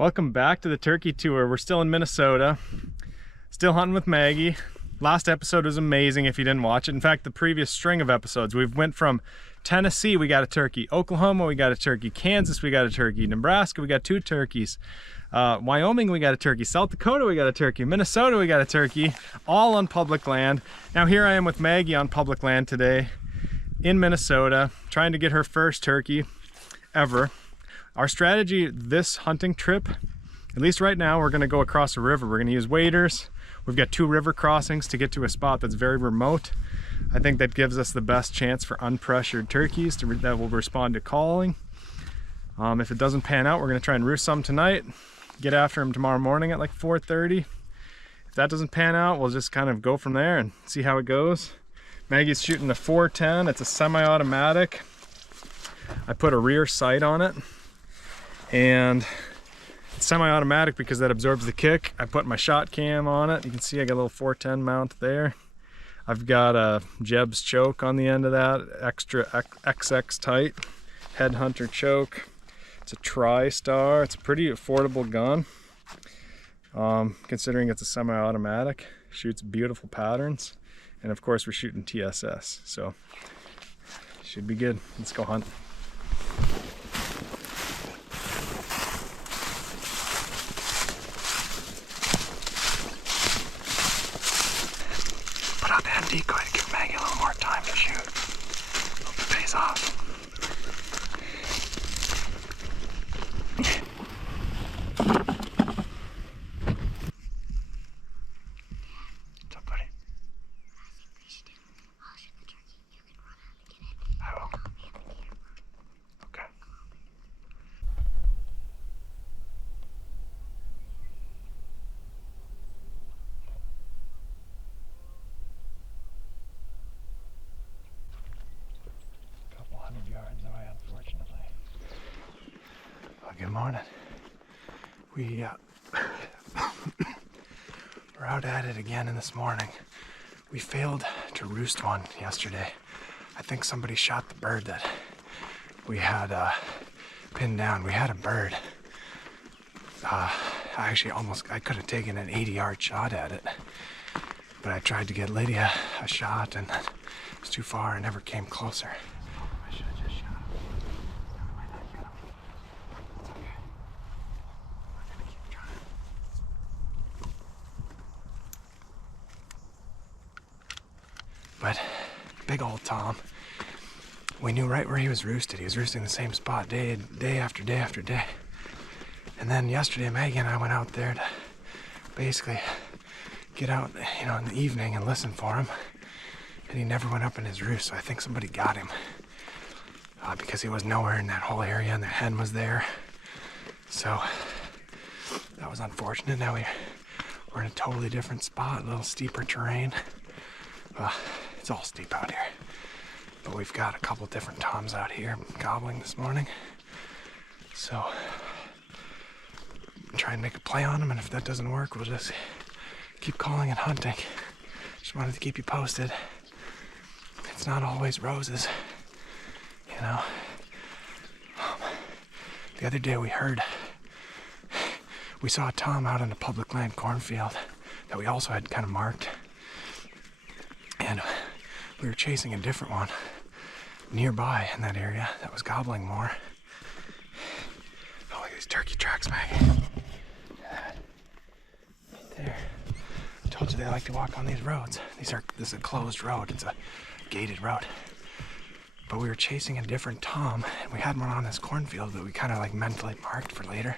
Welcome back to the turkey tour. We're still in Minnesota, still hunting with Maggie. Last episode was amazing if you didn't watch it. In fact, the previous string of episodes, we've went from Tennessee, we got a turkey. Oklahoma, we got a turkey. Kansas, we got a turkey. Nebraska, we got 2 turkeys. Wyoming, we got a turkey. South Dakota, we got a turkey. Minnesota, we got a turkey. All on public land. Now here I am with Maggie on public land today in Minnesota, trying to get her first turkey ever. Our strategy this hunting trip, at least right now, we're gonna go across a river. We're gonna use waders. We've got 2 river crossings to get to a spot that's very remote. I think that gives us the best chance for unpressured turkeys that will respond to calling. If it doesn't pan out, we're gonna try and roost some tonight, get after them tomorrow morning at like 4:30. If that doesn't pan out, we'll just kind of go from there and see how it goes. Maggie's shooting a 410, it's a semi-automatic. I put a rear sight on it, and it's semi-automatic because that absorbs the kick. I put my shot cam on it. You can see I got a little 410 mount there. I've got a Jeb's choke on the end of that, extra XX tight headhunter choke. It's a TriStar. It's a pretty affordable gun, considering it's a semi-automatic. Shoots beautiful patterns, and of course we're shooting TSS, so should be good. Let's go hunt. Put out the head decoy to give Maggie a little more time to shoot. Hope it pays off. What's up, buddy? I will. Okay. Couple 100 yards away, unfortunately. Well, good morning. We we're out at it again in this morning. We failed to roost one yesterday. I think somebody shot the bird that we had pinned down. We had a bird. I could have taken an 80-yard shot at it, but I tried to get Lydia a shot and it was too far and never came closer. I should have just shot him. I might not get him. It's okay. I'm gonna keep trying. But big old Tom, we knew right where he was roosted. He was roosting the same spot day after day after day. And then yesterday, Maggie and I went out there to basically get out, in the evening and listen for him. And he never went up in his roost, so I think somebody got him. Because he was nowhere in that whole area and the hen was there. So that was unfortunate. Now we're in a totally different spot, a little steeper terrain. It's all steep out here. But we've got a couple different toms out here gobbling this morning. So try and make a play on them, and if that doesn't work, we'll just keep calling and hunting. Just wanted to keep you posted. It's not always roses, The other day we saw a tom out in a public land cornfield that we also had kind of marked, and we were chasing a different one nearby in that area that was gobbling more. Oh, look at these turkey tracks, Maggie. Right there. I told you they like to walk on these roads. This is a closed road. It's a gated road. But we were chasing a different tom, and we had one on this cornfield that we kind of like mentally marked for later.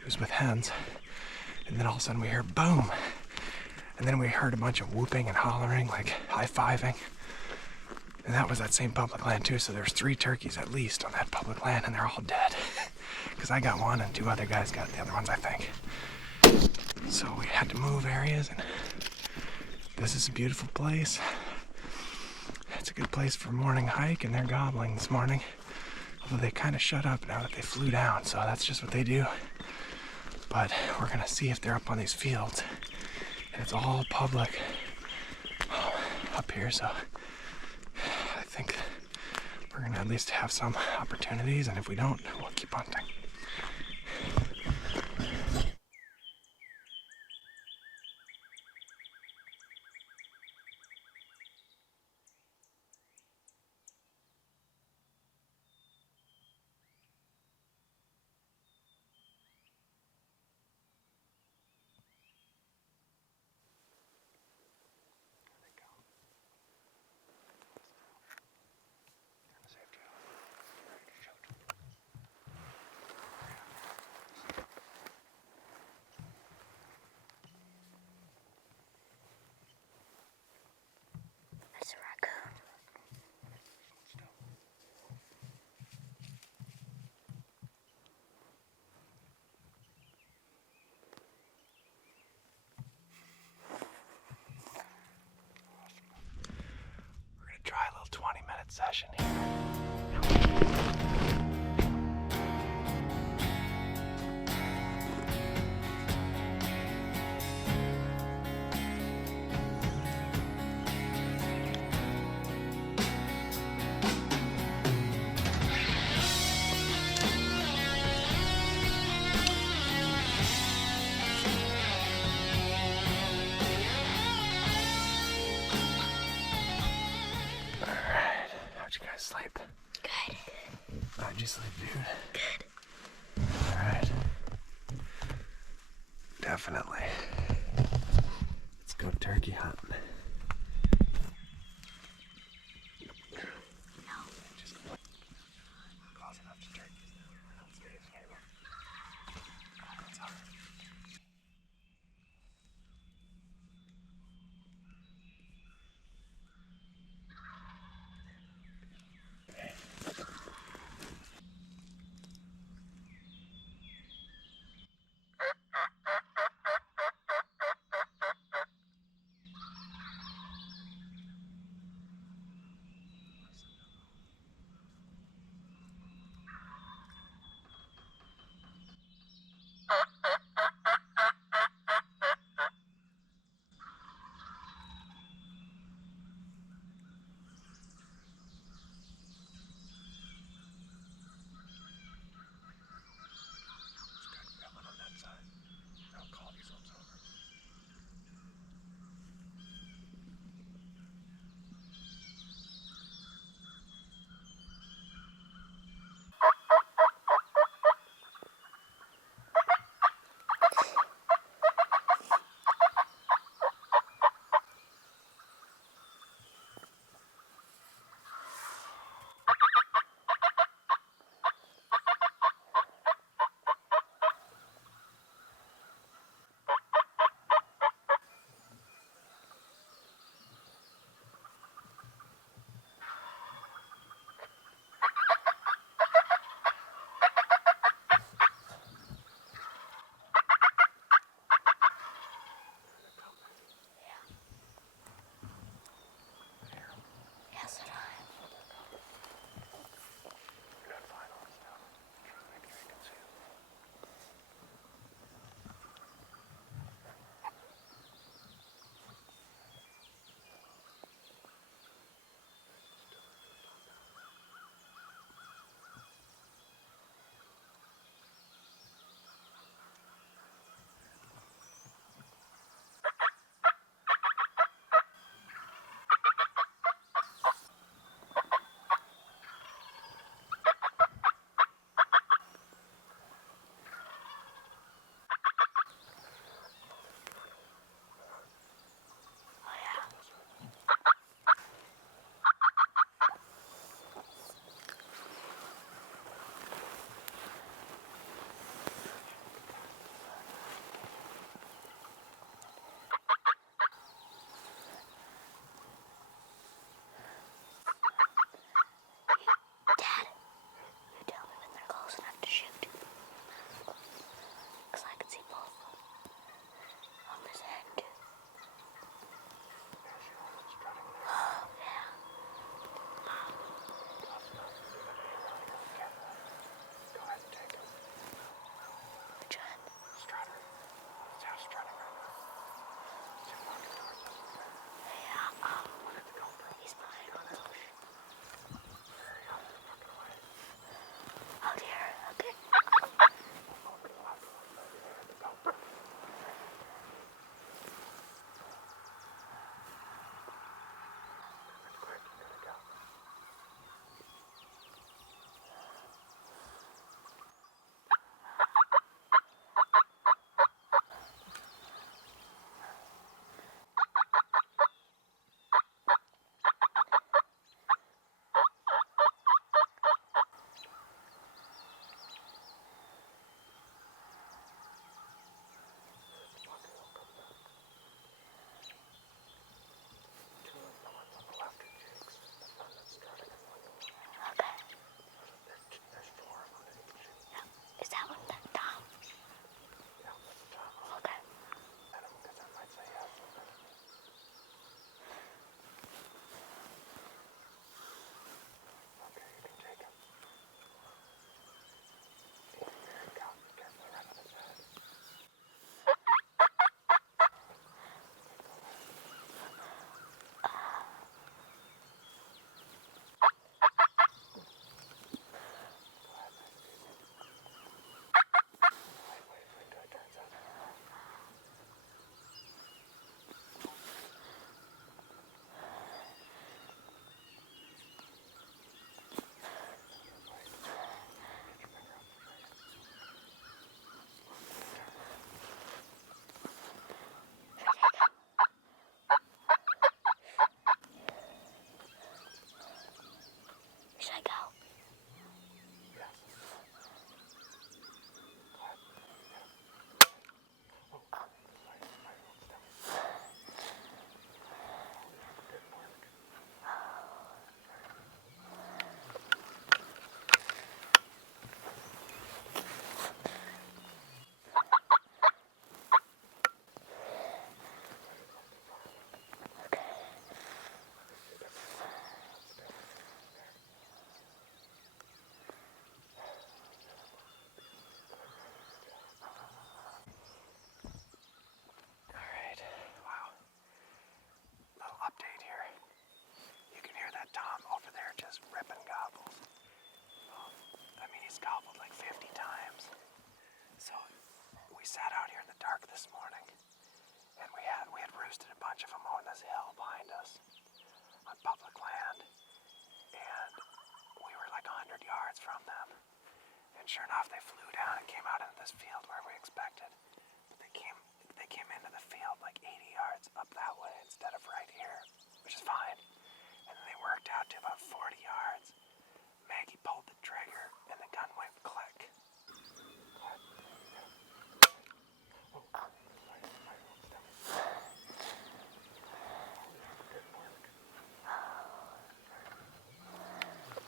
It was with hens. And then all of a sudden we heard boom. And then we heard a bunch of whooping and hollering, like high-fiving. And that was that same public land too, so there's 3 turkeys at least on that public land, and they're all dead. Because I got one and 2 other guys got the other ones, I think. So we had to move areas, and this is a beautiful place. It's a good place for a morning hike, and they're gobbling this morning. Although they kind of shut up now that they flew down, so that's just what they do. But we're gonna see if they're up on these fields. And it's all public up here, so I think we're gonna at least have some opportunities, and if we don't, we'll keep hunting. that session here. How'd you guys sleep? Good. How'd you sleep, dude? Good. Alright. Definitely. Let's go turkey hunting. No. Just close enough to turkeys now. I don't see anything anymore. It's all right. sure enough, they flew down and came out into this field where we expected. But they came into the field like 80 yards up that way instead of right here, which is fine. And then they worked out to about 40 yards. Maggie pulled the trigger and the gun went click.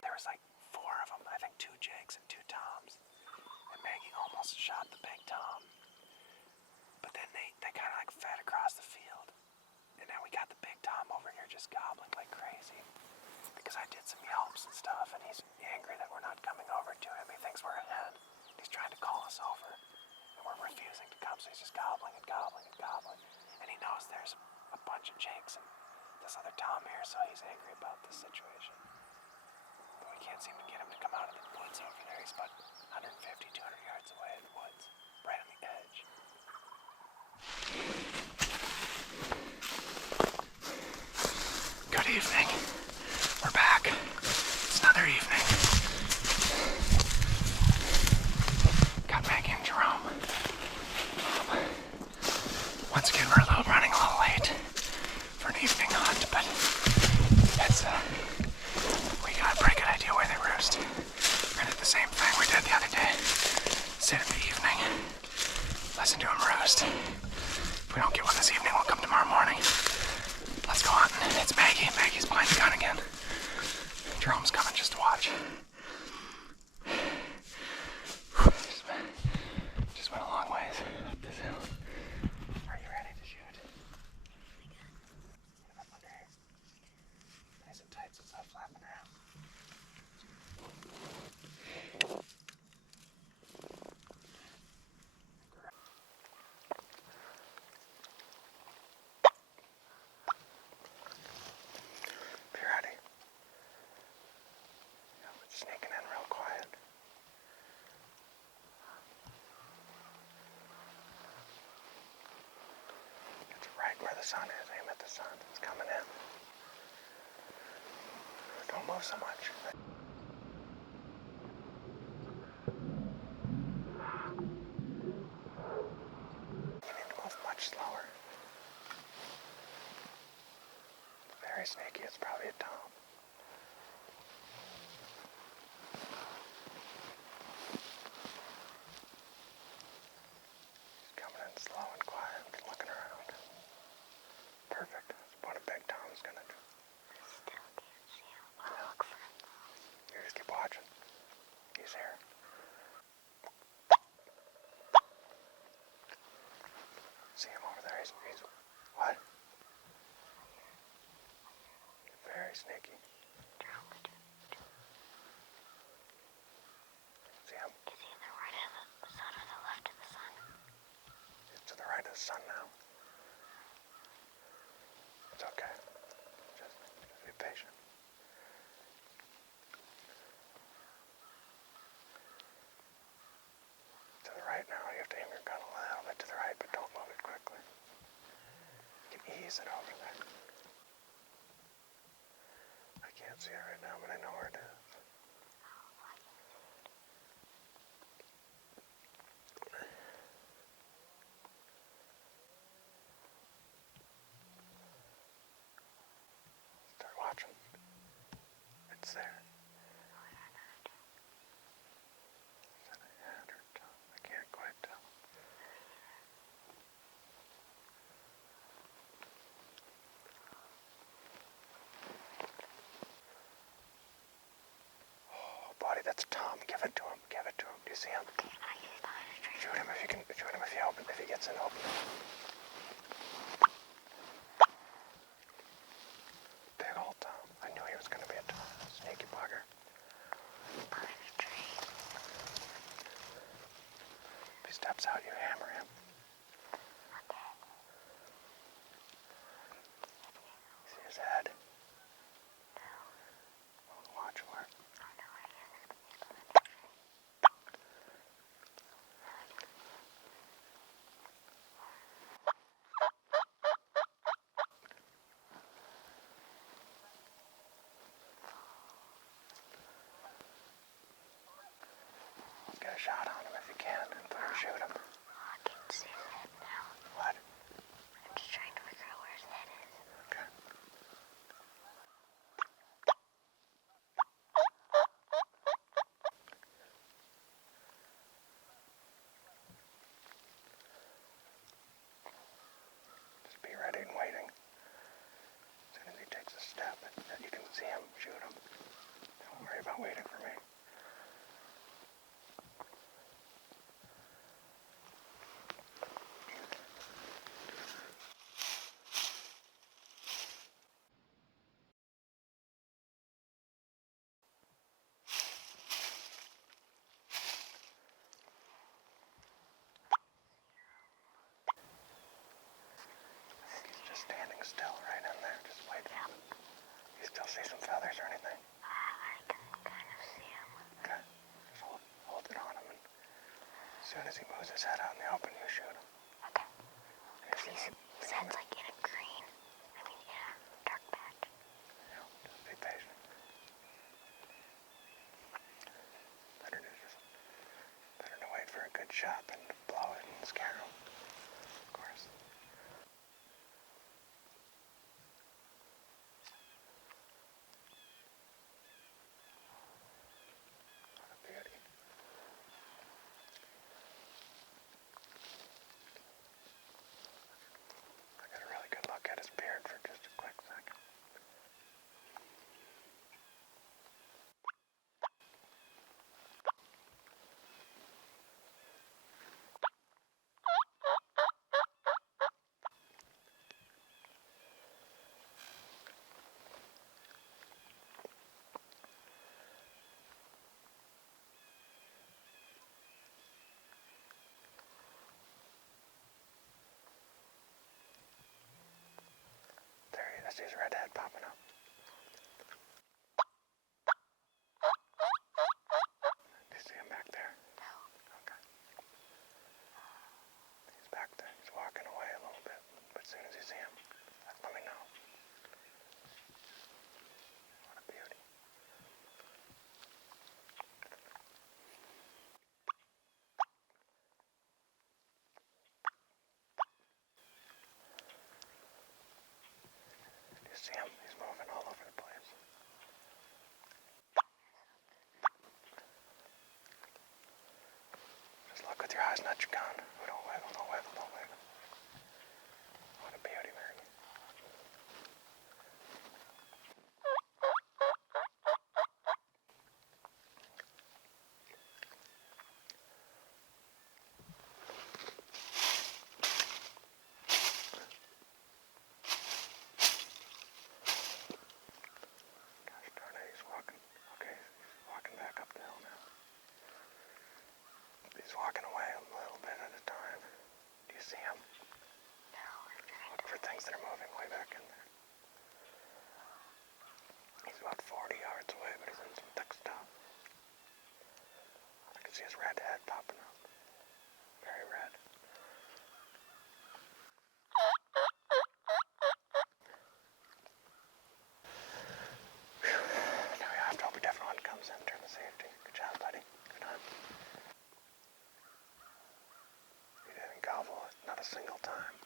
There was like 4 of them, I think 2 Jakes and 2 Toms. And Maggie almost shot the big Tom. But then they kind of like fed across the field. And now we got the big Tom over here just gobbling like crazy. Because I did some yelps and stuff, and he's angry that we're not coming over to him. He thinks we're ahead. He's trying to call us over. And we're refusing to come, so he's just gobbling and gobbling and gobbling. And he knows there's a bunch of Jakes and this other Tom here, so he's angry about this situation. But we can't seem to get him to come out of the woods over there. He's about 150, 200 yards away in the woods, right on the edge. Good evening. We're back. It's another evening. Got Maggie and Jerome. Once again, we're running a little late for an evening hunt, but it's we got a pretty good idea where they roost. We're gonna do the same thing we did the other day. Sit in the evening, listen to them roost. If we don't get one this evening, we'll come tomorrow morning. Let's go hunting. It's Maggie. Maggie's behind the gun again. Jerome's coming just to watch. Just went a long ways up this hill. Are you ready to shoot? Get up under here. Nice and tight so it's not flapping around. Be ready. Sneaking in real quiet. It's right where the sun is. Aim at the sun. It's coming in. Don't move so much. You need to move much slower. Very sneaky. It's probably a Tom. Slow and quiet, looking around. Perfect. That's what a big Tom's gonna do. I still can't see him. I'll look for him. You just keep watching. He's here. See him over there? He's what? Very sneaky. See him? Is he in the right of the sun or the left of the sun? To the right of the sun now. It's okay. Just be patient. To the right now. You have to aim your gun a little bit to the right, but don't move it quickly. You can ease it over there. I can't see it right now, but I know where it is. It's there. Is that a head or tongue? I can't quite tell. Oh, buddy, that's Tom. Give it to him. Give it to him. Do you see him? Shoot him if you can. Shoot him if you open. If he gets an opening. Big old Tom. I knew he was going to be a Tom. Sneaky bugger. If he steps out, you hammer him. See his head? Watch for it. not waiting for me. He's just standing still right in there, just waiting. You still see some feathers or anything? I can kind of see him. Okay. Just hold it on him, and as soon as he moves his head out in the open, you shoot him. Okay. And if you need, His head's like in a green. I mean, yeah, dark patch. just be patient. Better to wait for a good shot than to blow it and scare him. Of course. What a beauty. I got a really good look at his beard for just a quick second. There he is. His red head popping up. Do you see him back there? No. Okay. He's back there. He's walking away a little bit. But as soon as you see him, let me know. What a beauty. Do you see him? He's moving all over the place. Just look with your eyes, not your gun. Oh, don't wiggle, don't wiggle, don't wiggle. What a beauty, Maggie. Gosh darn it, he's walking. Okay, he's walking back up the hill now. He's walking away a little bit at a time. Do you see him? No, we're trying Look for things that are moving way back in there. He's about 40 yards away, but he's in some thick stuff. I can see his red head popping up. Very red. Whew. Now we have to hope a different one comes in. Turn the safety. Good job, buddy. Good on. You didn't gobble it, not a single time.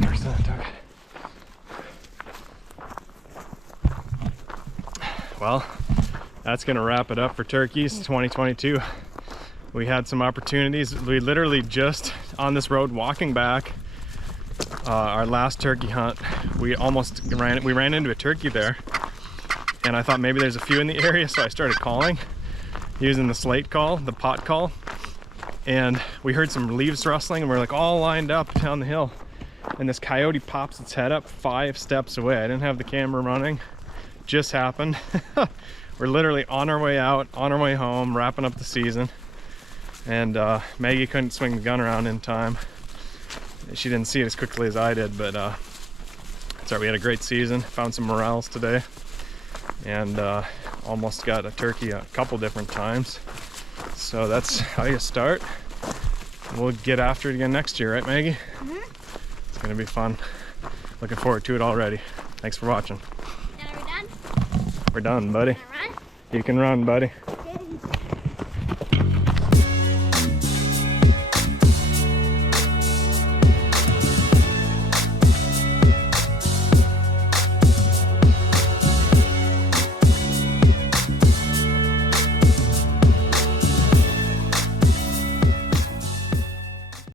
100%, okay. Well, that's gonna wrap it up for turkeys 2022. We had some opportunities. We literally just on this road walking back our last turkey hunt, we ran into a turkey there, and I thought maybe there's a few in the area, so I started calling using the slate call, the pot call, and we heard some leaves rustling, and we're like all lined up down the hill, and this coyote pops its head up 5 steps away. I didn't have the camera running, just happened. We're literally on our way out, on our way home, wrapping up the season, and Maggie couldn't swing the gun around in time. She didn't see it as quickly as I did, but it's alright. We had a great season, found some morels today, and almost got a turkey a couple different times. So that's how you start. We'll get after it again next year, right, Maggie? Mm-hmm. It's gonna be fun. Looking forward to it already. Thanks for watching. And are we done? We're done, buddy. Can I run? You can run, buddy.